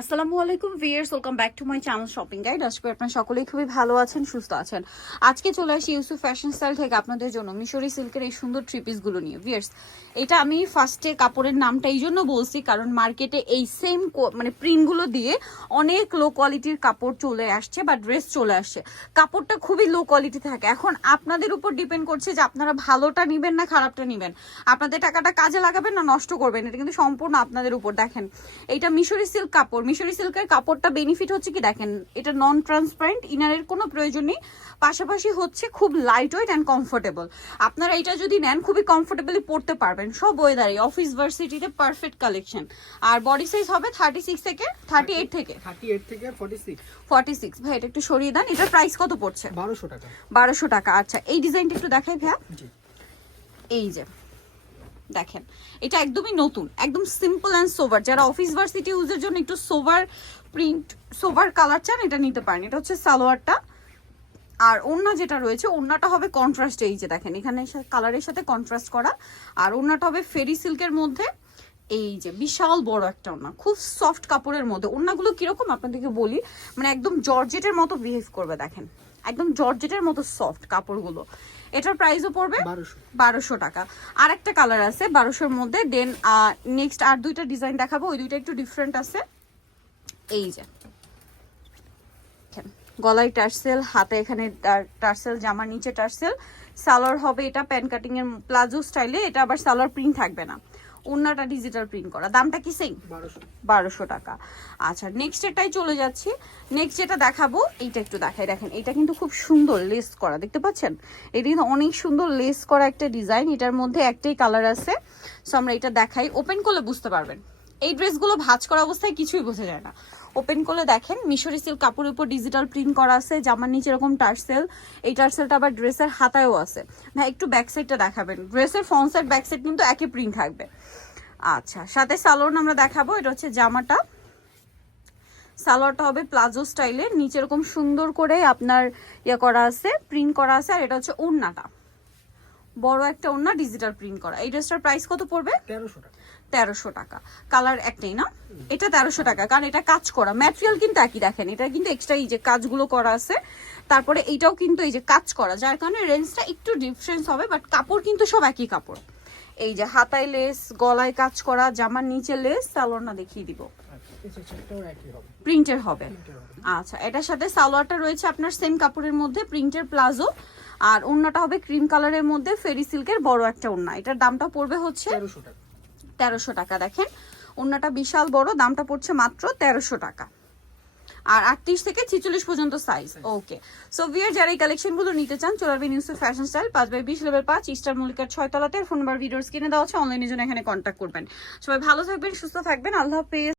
আসসালামু আলাইকুম viewers welcome back to my channel shopping guide. আজকে আপনার সকলেই খুবই ভালো আছেন, সুস্থ আছেন। আজকে চলে আসি ইউসুফ ফ্যাশন স্টাইল থেকে আপনাদের জন্য মিশরি সিল্কের এই সুন্দর থ্রি পিসগুলো নিয়ে। ভিয়ার্স এটা আমি ফার্স্টে কাপড়ের নামটা এই জন্য বলছি, কারণ মার্কেটে এই সেম মানে প্রিন্টগুলো দিয়ে অনেক লো কোয়ালিটির কাপড় চলে আসছে বা ড্রেস চলে আসছে। কাপড়টা খুবই লো কোয়ালিটি থাকে। এখন আপনাদের উপর ডিপেন্ড করছে যে আপনারা ভালোটা নেবেন না খারাপটা নেবেন। আপনাদের টাকাটা কাজে লাগাবেন না নষ্ট করবেন, এটা কিন্তু সম্পূর্ণ আপনাদের উপর। দেখেন এটা মিশরি সিল্ক কাপড়। মিশরি সিল্কের কাপড়টা বেনিফিট হচ্ছে কি? দেখেন, এটা নন ট্রান্সপারেন্ট ইনারের কোনো প্রয়োজন নেই। পাশাপাশি হচ্ছে খুব লাইট ওয়েট অ্যান্ড কমফোর্টেবল আপনারা এটা যদি নেন, খুবই কমফোর্টেবলি পড়তে পারবেন। সব ওয়েদারে অফিস ভার্সিটিতে পারফেক্ট কালেকশন আর বডি সাইজ হবে থার্টি সিক্স থেকে থার্টি এইট থেকে। থার্টি এইট থেকে ফর্টি সিক্স ফর্টি সিক্স ভাই এটা একটু সরিয়ে দেন। এটার প্রাইস কত পড়ছে? বারোশো টাকা। বারোশো টাকা। আচ্ছা এই ডিজাইনটা একটু দেখাই ভাইয়া। জি। এই যে দেখেন এটা একদমই নতুন একদম সিম্পল অ্যান্ড সোভার যারা অফিস ভার্সিটি ইউজের জন্য একটু সোভার প্রিন্ট সোভার কালার চান এটা নিতে পারেন। এটা হচ্ছে সালোয়ারটা। আর ওড়না যেটা রয়েছে ওড়নাটা হবে কন্ট্রাস্ট এই যে দেখেন এখানে কালারের সাথে কন্ট্রাস্ট করা। আর ওড়নাটা হবে ফেরি সিল্কের মধ্যে। এই যে বিশাল বড় একটা ওনা খুব সফট কাপড়ের মধ্যে। ওড়নাগুলো কীরকম আপনাদেরকে বলি মানে একদম জর্জেটের মতো বিহেভ করবে দেখেন। একদম জর্জেটের মতো সফট কাপড়গুলো। এটার প্রাইসও পড়বে বারোশো। টাকা। আর একটা কালার আছে বারোশোর মধ্যে। দেন নেক্সট আর দুইটা ডিজাইন দেখাবো ওই দুইটা একটু ডিফারেন্ট আছে। এই যে। গলায় টার্সেল হাতে এখানে টার্সেল জামার নিচে টার্সেল। সালোয়ার হবে এটা প্যান কাটিং এর প্লাজো স্টাইলে এটা আবার সালোয়ার প্রিন্ট থাকবে না। ওন্নাটা ডিজিটাল প্রিন্ট করা। দামটা কি সেম বারোশো। বারোশো টাকা। আচ্ছা নেক্সট এটাই চলে যাচ্ছি। নেক্সট যেটা দেখাবো এইটা একটু দেখাই। দেখেন এটা কিন্তু খুব সুন্দর লেস করা দেখতে পাচ্ছেন? এটা কিন্তু অনেক সুন্দর লেস করা একটা ডিজাইন এটার মধ্যে একটাই কালার আছে। সো আমরা এটা দেখাই। ওপেন করলে বুঝতে পারবেন। এই ড্রেসগুলো ভাঁজ করা অবস্থায় কিছুই বোঝা যায় না। ওপেন করলে দেখেন, মিশরি সিল্ক কাপড়ের উপর ডিজিটাল প্রিন্ট করা আছে, জামার নিচে এরকম টার্সেল। এই টার্সেলটা আবার ড্রেসের হাতায়ও আছে। ভাই, একটু ব্যাক সাইডটা দেখাবেন। ড্রেসের ফ্রন্ট সাইড ব্যাক সাইড কিন্তু একই প্রিন্ট থাকবে। আচ্ছা সাথে সালোয়ার আমরা দেখাবো, এটা হচ্ছে জামাটা। সালোয়ারটা হবে প্লাজো স্টাইলের নিচে এরকম সুন্দর করে আপনার ইয়ে করা আছে প্রিন্ট করা আছে, আর এটা হচ্ছে ওড়নাটা। বড় একটা ওড়না ডিজিটাল প্রিন্ট করা। এই ড্রেসটার প্রাইস কত পড়বে? তেরোশো টাকা। তেরোশো টাকা। কালার একটাই না? এটা তেরোশো টাকা কারণ এটা কাজ করা। ম্যাটেরিয়াল কিন্তু একই দেখেন এটা কিন্তু এক্সট্রা এই যে কাজগুলো করা আছে। তারপরে এইটাও কিন্তু এই যে কাজ করা যার কারণে রেঞ্জটা একটু ডিফারেন্স হবে বাট কাপড় কিন্তু সব একই কাপড়। এই যে হাতায় লেস গলায় কাজ করা জামার নিচে লেস সালোয়ার না দেখিয়ে দিব। আচ্ছা এই সেকশনটাও একই হবে। প্রিন্টের হবে। আচ্ছা এটার সাথে সালোয়ারটা রয়েছে আপনার সেম কাপড়ের মধ্যে প্রিন্টের প্লাজো আর ওড়নাটা হবে ক্রিম কালারের মধ্যে ফেরি সিল্কের বড় একটা ওড়না। এটার দামটা পড়বে হচ্ছে তেরোশো টাকা। দেখেন। ওড়নাটা বিশাল বড় দামটা পড়ছে মাত্র তেরোশো টাকা। আর আটত্রিশ থেকে ছিচল্লিশ পর্যন্ত সাইজ ওকে সো ভিয়ার যারা এই কালেকশনগুলো নিতে চান চলে আসবেন ইউসুফ ফ্যাশন স্টাইল পাঁচ বাই বিশ লেভেল পাঁচ ইস্টার মল্লিকার ছয় তলাতে ফোন নাম্বার ভিডিওস কিনে দেওয়া হচ্ছে অনলাইনের জন্য এখানে কন্ট্যাক্ট করবেন। সবাই ভালো থাকবেন সুস্থ থাকবেন আল্লাহ হাফেজ।